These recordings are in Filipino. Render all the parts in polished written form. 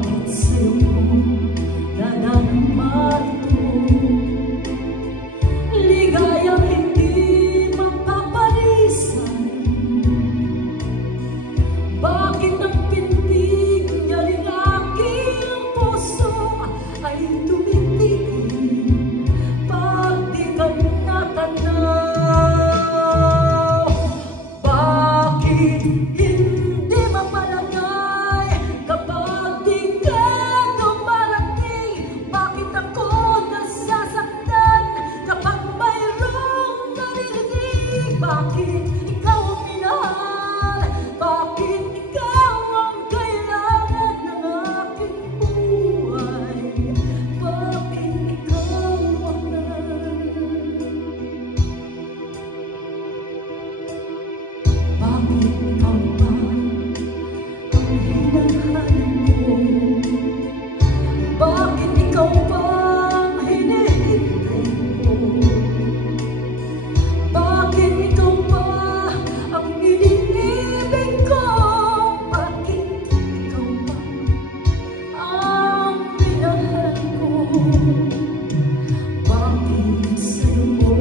Bakit sa'yo ko nadarama ito? Ligayang hindi mapapalisan. Bakit ang pintig niya rin aking puso ay tumitigil pag di ka natanaw? Bakit hindi mapalagay kapag di ka dumarating? Bakit ako nasasaktan kapag mayroong narinig? Bakit ikaw ang minahal? Bakit ikaw ang kailangan ng aking buhay? Bakit ikaw mahal? Bakit ikaw ba ang hinahanap ko? Bakit ikaw ba ang hinihintay ko? Bakit ikaw ba ang iniibig ko? Bakit ikaw ba ang minahal ko? Bakit sa'yo ko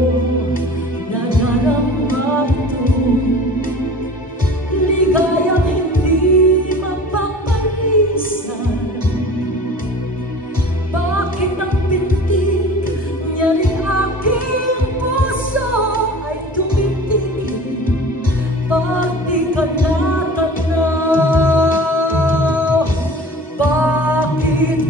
nadarama ito? Ligayang hindi mapapalisan. Bakit ang pintig niya rin aking puso ay tumitigil pag di ka natanaw? Bakit